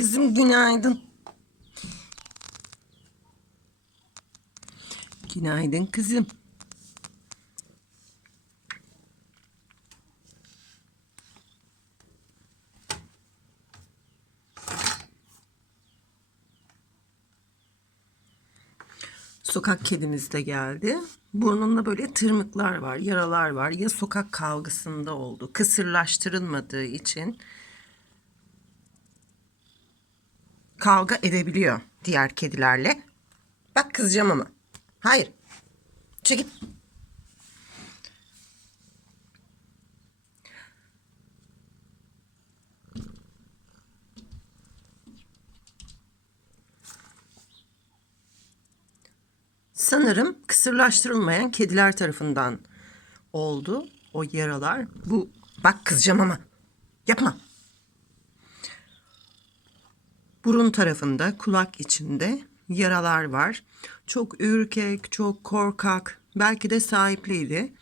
Kızım günaydın. Günaydın kızım. Sokak kedimiz de geldi. Burnunda böyle tırmıklar var, yaralar var. Ya sokak kavgasında oldu. Kısırlaştırılmadığı için kavga edebiliyor diğer kedilerle. Bak kızacağım ama. Hayır. Çekil. Sanırım kısırlaştırılmayan kediler tarafından oldu o yaralar. Bu bak kızacağım ama. Yapma. Burun tarafında, kulak içinde yaralar var. Çok ürkek, çok korkak. Belki de sahipliydi.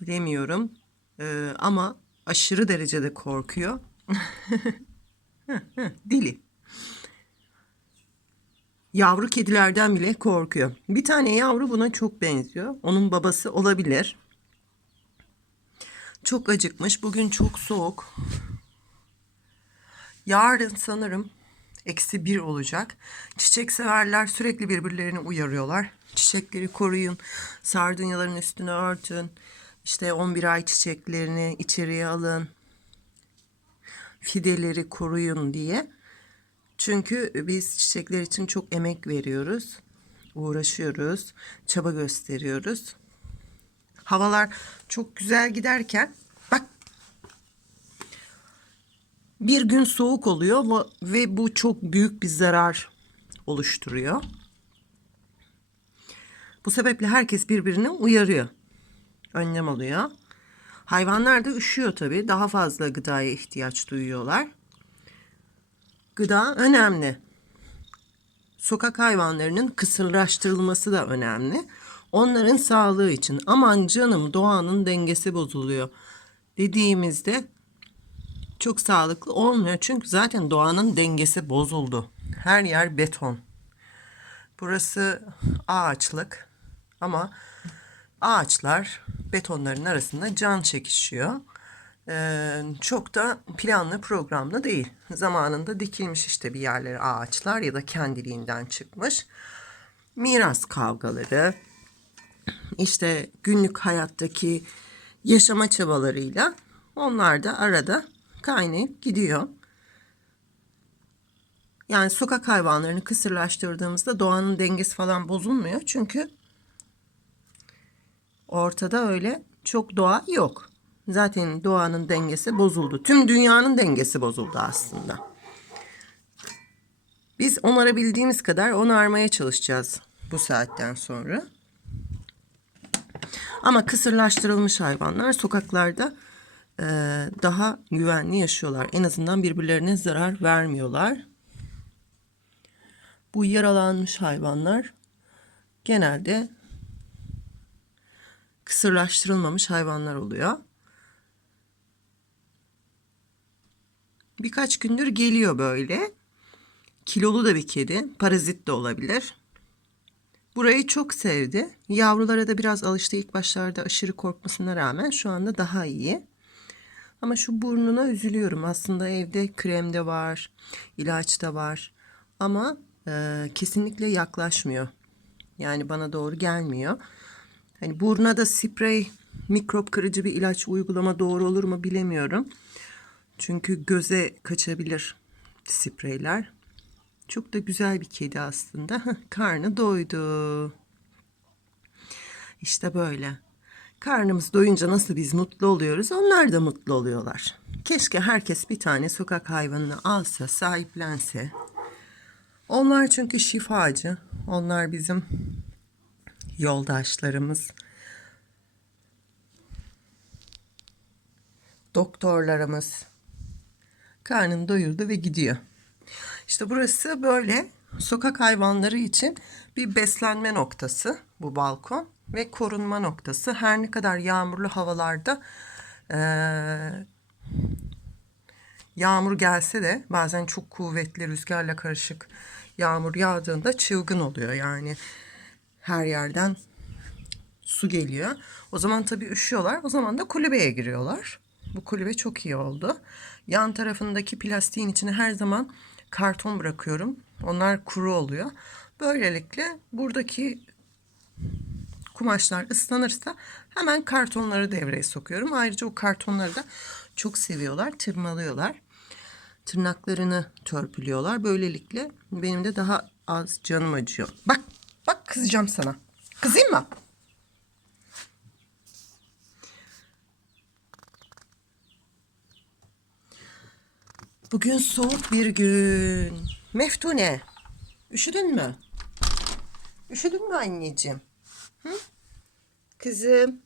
Bilemiyorum. Ee, ama aşırı derecede korkuyor. Dili. Yavru kedilerden bile korkuyor. Bir tane yavru buna çok benziyor. Onun babası olabilir. Çok acıkmış. Bugün çok soğuk. Yarın sanırım eksi bir olacak. Çiçek severler sürekli birbirlerini uyarıyorlar. Çiçekleri koruyun. Sardunyaların üstüne örtün. İşte 11 ay çiçeklerini içeriye alın. Fideleri koruyun diye. Çünkü biz çiçekler için çok emek veriyoruz. Uğraşıyoruz. Çaba gösteriyoruz. Havalar çok güzel giderken bak bir gün soğuk oluyor ve- bu çok büyük bir zarar oluşturuyor. Bu sebeple herkes birbirini uyarıyor. Önlem alıyor. Hayvanlar da üşüyor tabii. Daha fazla gıdaya ihtiyaç duyuyorlar. Gıda önemli. Sokak hayvanlarının kısırlaştırılması da önemli. Onların sağlığı için aman canım doğanın dengesi bozuluyor dediğimizde çok sağlıklı olmuyor. Çünkü zaten doğanın dengesi bozuldu. Her yer beton. Burası ağaçlık ama ağaçlar betonların arasında can çekişiyor. Ee, çok da planlı programlı değil. Zamanında dikilmiş işte bir yerlere ağaçlar ya da kendiliğinden çıkmış. Miras kavgaları, işte günlük hayattaki yaşama çabalarıyla onlar da arada kaynayıp gidiyor. Yani sokak hayvanlarını kısırlaştırdığımızda doğanın dengesi falan bozulmuyor. Çünkü ortada öyle çok doğa yok. Zaten doğanın dengesi bozuldu. Tüm dünyanın dengesi bozuldu aslında. Biz onarabildiğimiz kadar onarmaya çalışacağız bu saatten sonra. Ama kısırlaştırılmış hayvanlar sokaklarda daha güvenli yaşıyorlar. En azından birbirlerine zarar vermiyorlar. Bu yaralanmış hayvanlar genelde kısırlaştırılmamış hayvanlar oluyor. Birkaç gündür geliyor böyle. Kilolu da bir kedi, parazit de olabilir. Burayı çok sevdi. Yavrulara da biraz alıştı ilk başlarda aşırı korkmasına rağmen şu anda daha iyi. Ama şu burnuna üzülüyorum. Aslında evde krem de var, ilaç da var. Ama e, kesinlikle yaklaşmıyor. Yani bana doğru gelmiyor. Hani buruna da sprey, mikrop kırıcı bir ilaç uygulama doğru olur mu bilemiyorum. Çünkü göze kaçabilir spreyler. Çok da güzel bir kedi aslında. Karnı doydu. İşte böyle. Karnımız doyunca nasıl biz mutlu oluyoruz, onlar da mutlu oluyorlar. Keşke herkes bir tane sokak hayvanını alsa, sahiplense. Onlar çünkü şifacı. Onlar bizim yoldaşlarımız. Doktorlarımız. Karnını doyurdu ve gidiyor. İşte burası böyle sokak hayvanları için bir beslenme noktası bu balkon ve korunma noktası. Her ne kadar yağmurlu havalarda eee, Yağmur gelse de bazen çok kuvvetli rüzgarla karışık yağmur yağdığında çılgın oluyor yani. Her yerden su geliyor. O zaman tabii üşüyorlar. O zaman da kulübeye giriyorlar. Bu kulübe çok iyi oldu. Yan tarafındaki plastiğin içine her zaman karton bırakıyorum. Onlar kuru oluyor. Böylelikle buradaki kumaşlar ıslanırsa hemen kartonları devreye sokuyorum. Ayrıca o kartonları da çok seviyorlar, tırmalıyorlar. Tırnaklarını törpülüyorlar. Böylelikle benim de daha az canım acıyor. Bak, bak kızacağım sana. Kızayım mı? Bugün soğuk bir gün. Meftune, üşüdün mü? Üşüdün mü anneciğim? Hı? Kızım.